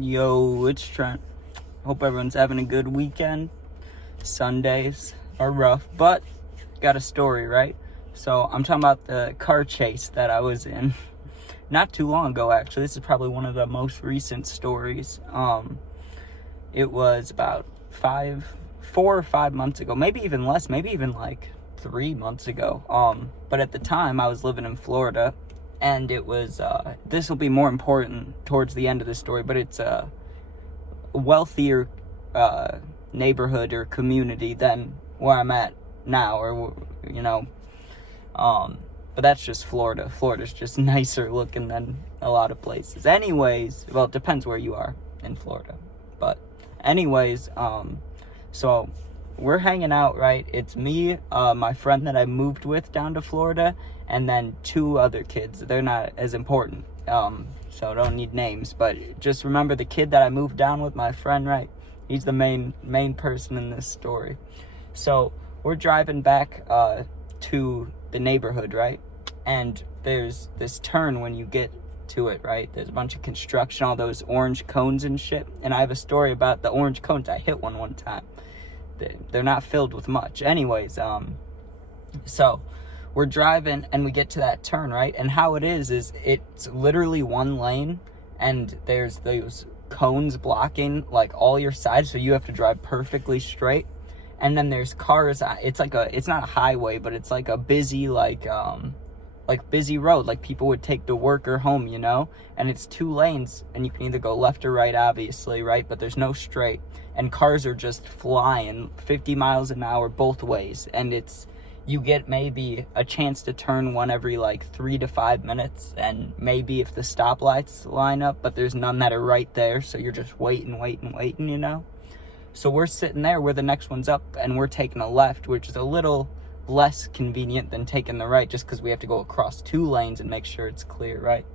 Yo, it's Trent. Hope everyone's having a good weekend. Sundays are rough, but got a story, right? So I'm talking about the car chase that I was in not too long ago, actually. This is probably one of the most recent stories. It was about 4 or 5 months ago, maybe even less, maybe even like 3 months ago. But at the time I was living in Florida, and it was, this will be more important towards the end of the story, but it's a wealthier neighborhood or community than where I'm at now, or, but that's just Florida. Florida's just nicer looking than a lot of places. Anyways, well, it depends where you are in Florida. But anyways, so we're hanging out, right? It's me, my friend that I moved with down to Florida, and then 2 other kids. They're not as important, so I don't need names, but just remember the kid that I moved down with, my friend, right? He's the main person in this story. So we're driving back to the neighborhood, right? And there's this turn when you get to it, right? There's a bunch of construction, all those orange cones and shit. And I have a story about the orange cones. I hit one time. They're not filled with much. Anyways, so we're driving and we get to that turn, right? And how it is it's literally one lane, and there's those cones blocking like all your sides, so you have to drive perfectly straight. And then there's cars. It's not a highway, but it's like a busy busy road, like people would take to work or home, and it's 2 lanes, and you can either go left or right, obviously, right? But there's no straight, and cars are just flying 50 miles an hour both ways, and you get maybe a chance to turn one every like 3 to 5 minutes, and maybe if the stoplights line up, but there's none that are right there, so you're just waiting. So we're sitting there where the next one's up, and we're taking a left, which is a little less convenient than taking the right, just because we have to go across 2 lanes and make sure it's clear, right?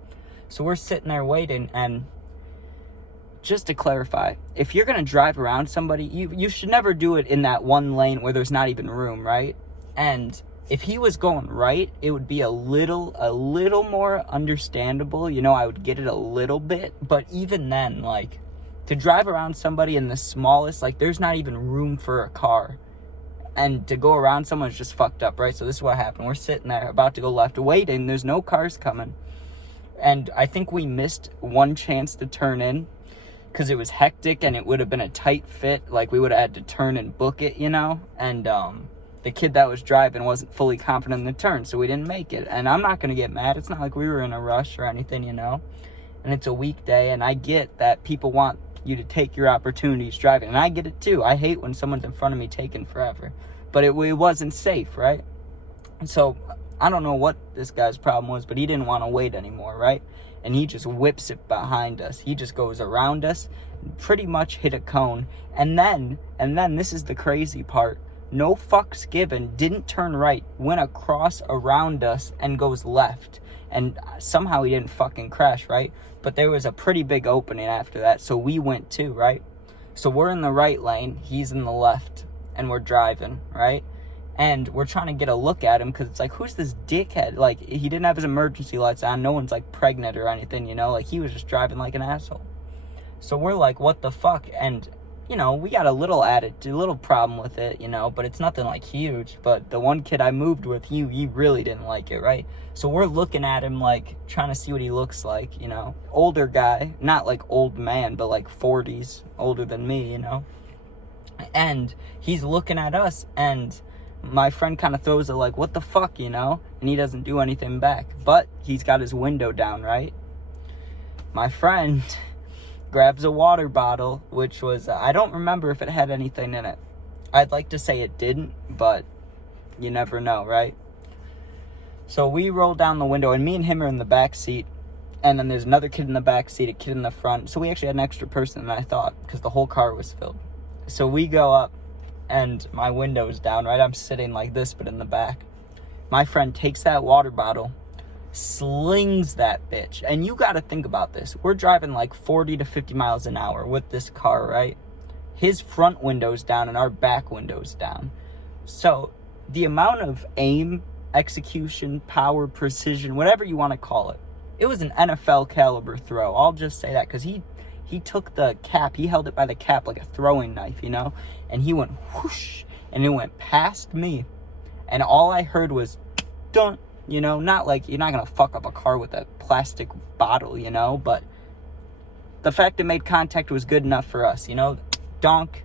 So we're sitting there waiting, and just to clarify, if you're going to drive around somebody, you should never do it in that one lane where there's not even room, right? And if he was going right, it would be a little more understandable, I would get it a little bit, but even then, like, to drive around somebody in the smallest, like, there's not even room for a car, and to go around someone is just fucked up, right? So this is what happened. We're sitting there about to go left, waiting. There's no cars coming, and I think we missed one chance to turn in because it was hectic, and it would have been a tight fit. Like, we would have had to turn and book it, and the kid that was driving wasn't fully confident in the turn, so we didn't make it. And I'm not going to get mad. It's not like we were in a rush or anything, and it's a weekday, and I get that people want you to take your opportunities driving, and I get it too. I hate when someone's in front of me taking forever, but it wasn't safe, right? And so I don't know what this guy's problem was, but he didn't want to wait anymore, right? And he just whips it behind us. He just goes around us, pretty much hit a cone, and then this is the crazy part. No fucks given, didn't turn right, went across around us and goes left. And somehow he didn't fucking crash, right? But there was a pretty big opening after that, so we went too, right? So we're in the right lane, he's in the left, and we're driving, right? And we're trying to get a look at him, because it's like, who's this dickhead? Like, he didn't have his emergency lights on, no one's like pregnant or anything, like, he was just driving like an asshole. So we're like, what the fuck? And we got a little problem with it, but it's nothing like huge. But the one kid I moved with, he really didn't like it, right? So we're looking at him, like, trying to see what he looks like, older guy, not like old man, but like 40s, older than me, and he's looking at us, and my friend kind of throws a like, what the fuck, and he doesn't do anything back, but he's got his window down, right? My friend grabs a water bottle, which was, I don't remember if it had anything in it. I'd like to say it didn't, but you never know, right? So we roll down the window, and me and him are in the back seat, and then there's another kid in the back seat, a kid in the front. So we actually had an extra person than I thought, because the whole car was filled. So we go up, and my window's down, right? I'm sitting like this, but in the back. My friend takes that water bottle, slings that bitch, and you got to think about this. We're driving like 40 to 50 miles an hour with this car, right? His front window's down and our back window's down. So the amount of aim, execution, power, precision, whatever you want to call it, it was an NFL caliber throw. I'll just say that, because he he took the cap, he held it by the cap like a throwing knife, you know, and he went whoosh, and it went past me, and all I heard was dun, you know, not like, you're not gonna fuck up a car with a plastic bottle, you know, but the fact it made contact was good enough for us, you know. Donk,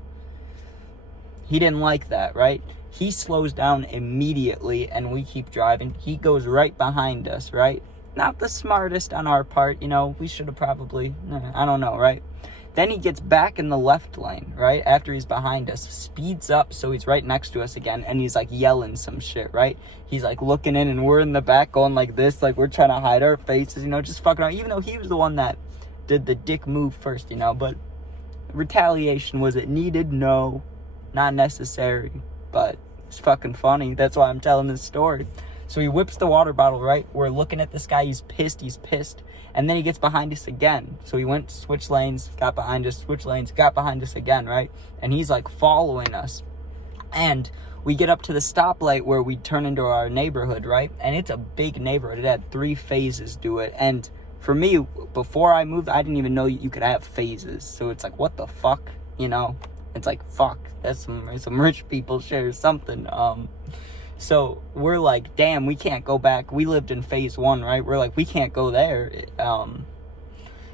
he didn't like that, right? He slows down immediately, and we keep driving. He goes right behind us, right? Not the smartest on our part, you know. We should have probably, I don't know, right? Then he gets back in the left lane, right? After he's behind us, speeds up so he's right next to us again, and he's like yelling some shit, right? He's like looking in, and we're in the back going like this, like we're trying to hide our faces, you know, just fucking out, even though he was the one that did the dick move first, you know. But retaliation, was it needed? No, not necessary, but it's fucking funny. That's why I'm telling this story. So he whips the water bottle, right? We're looking at this guy, he's pissed. And then he gets behind us again. So he went, switch lanes, got behind us, switch lanes, got behind us again, right? And he's like following us. And we get up to the stoplight where we turn into our neighborhood, right? And it's a big neighborhood. It had 3 phases to it. And for me, before I moved, I didn't even know you could have phases. So it's like, what the fuck, you know? It's like, fuck, that's some rich people shit or something. So we're like, damn, we can't go back. We lived in phase 1, right? We're like, we can't go there.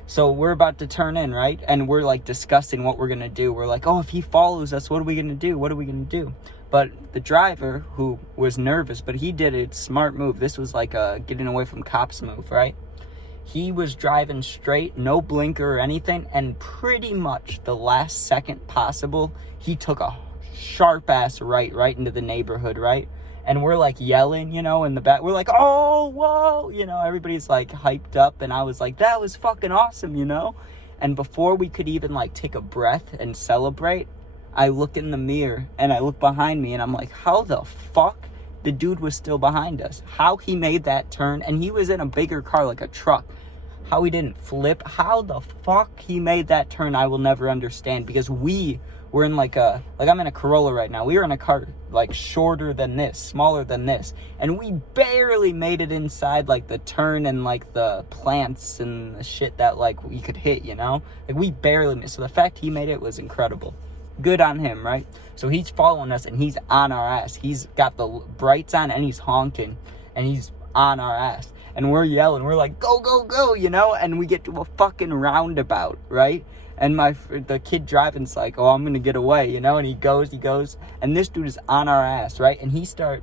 So we're about to turn in, right? And we're like discussing what we're going to do. We're like, oh, if he follows us, what are we going to do? What are we going to do? But the driver, who was nervous, but he did a smart move. This was like a getting away from cops move, right? He was driving straight, no blinker or anything, and pretty much the last second possible, he took a sharp-ass right into the neighborhood, right? And we're, like, yelling, you know, in the back. We're like, oh, whoa, you know, everybody's, like, hyped up, and I was like, that was fucking awesome, you know? And before we could even, like, take a breath and celebrate, I look in the mirror, and I look behind me, and I'm like, how the fuck? The dude was still behind us. How he made that turn, and he was in a bigger car, like a truck. How he didn't flip, how the fuck he made that turn, I will never understand. Because we were in like I'm in a Corolla right now. We were in a car like shorter than this, smaller than this. And we barely made it inside like the turn and like the plants and the shit that like we could hit, you know? Like we barely missed. So the fact he made it was incredible. Good on him, right? So he's following us and he's on our ass. He's got the brights on and he's honking and he's on our ass. And we're yelling. We're like, go, go, go, you know? And we get to a fucking roundabout, right? And the kid driving's like, oh, I'm going to get away, you know? And he goes. And this dude is on our ass, right? And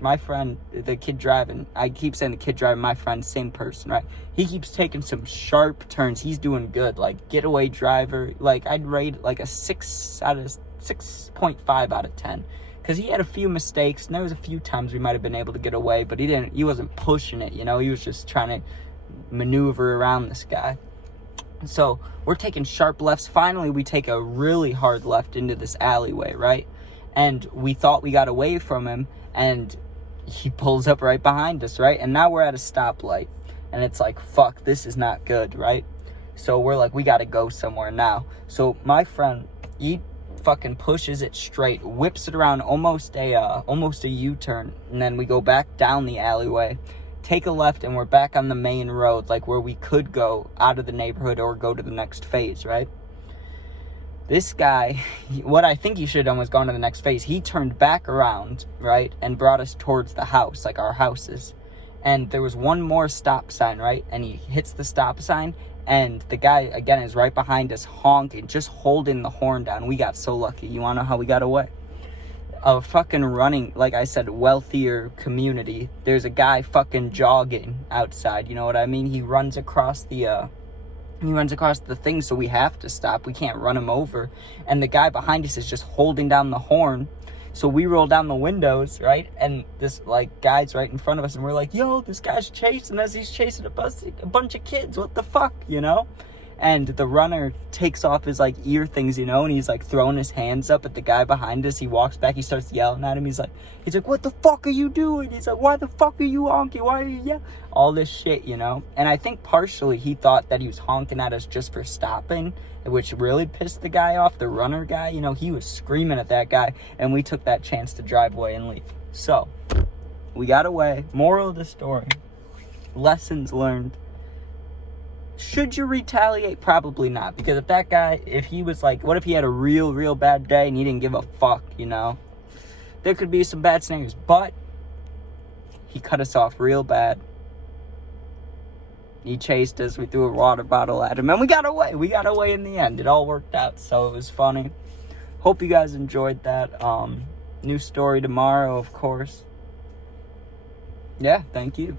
my friend, the kid driving, I keep saying the kid driving, my friend, same person, right? He keeps taking some sharp turns. He's doing good. Like, getaway driver. Like, I'd rate like a 6.5 out of 10. Because he had a few mistakes, and there was a few times we might have been able to get away, but he wasn't pushing it, you know? He was just trying to maneuver around this guy. So we're taking sharp lefts. Finally, we take a really hard left into this alleyway, right? And we thought we got away from him, and he pulls up right behind us, right? And now we're at a stoplight, and it's like, fuck, this is not good, right? So we're like, we got to go somewhere now. So my friend, he fucking pushes it straight, whips it around almost a U-turn, and then we go back down the alleyway, take a left, and we're back on the main road, like where we could go out of the neighborhood or go to the next phase, right? This guy, what I think he should have done was gone to the next phase. He turned back around, right, and brought us towards the house, like our houses. And there was one more stop sign, right? And he hits the stop sign, and the guy, again, is right behind us, honking, just holding the horn down. We got so lucky. You want to know how we got away? A fucking running, like I said, wealthier community. There's a guy fucking jogging outside, you know what I mean? He runs across the thing, so we have to stop. We can't run him over. And the guy behind us is just holding down the horn. So we roll down the windows, right? And this, like, guy's right in front of us, and we're like, yo, this guy's chasing us. He's chasing a bunch of kids. What the fuck, you know? And the runner takes off his, like, ear things, you know, and he's, like, throwing his hands up at the guy behind us. He walks back. He starts yelling at him. He's like, what the fuck are you doing? He's like, why the fuck are you honking? Why are you yelling? All this shit, you know? And I think partially he thought that he was honking at us just for stopping, which really pissed the guy off, the runner guy. You know, he was screaming at that guy, and we took that chance to drive away and leave. So, we got away. Moral of the story. Lessons learned. should you retaliate? Probably not. Because if that guy, if he was like, what if he had a real bad day and he didn't give a fuck, you know? There could be some bad scenarios. But he cut us off real bad. He chased us. We threw a water bottle at him. And we got away. We got away in the end. It all worked out. So it was funny. Hope you guys enjoyed that. New story tomorrow, of course. Yeah, thank you.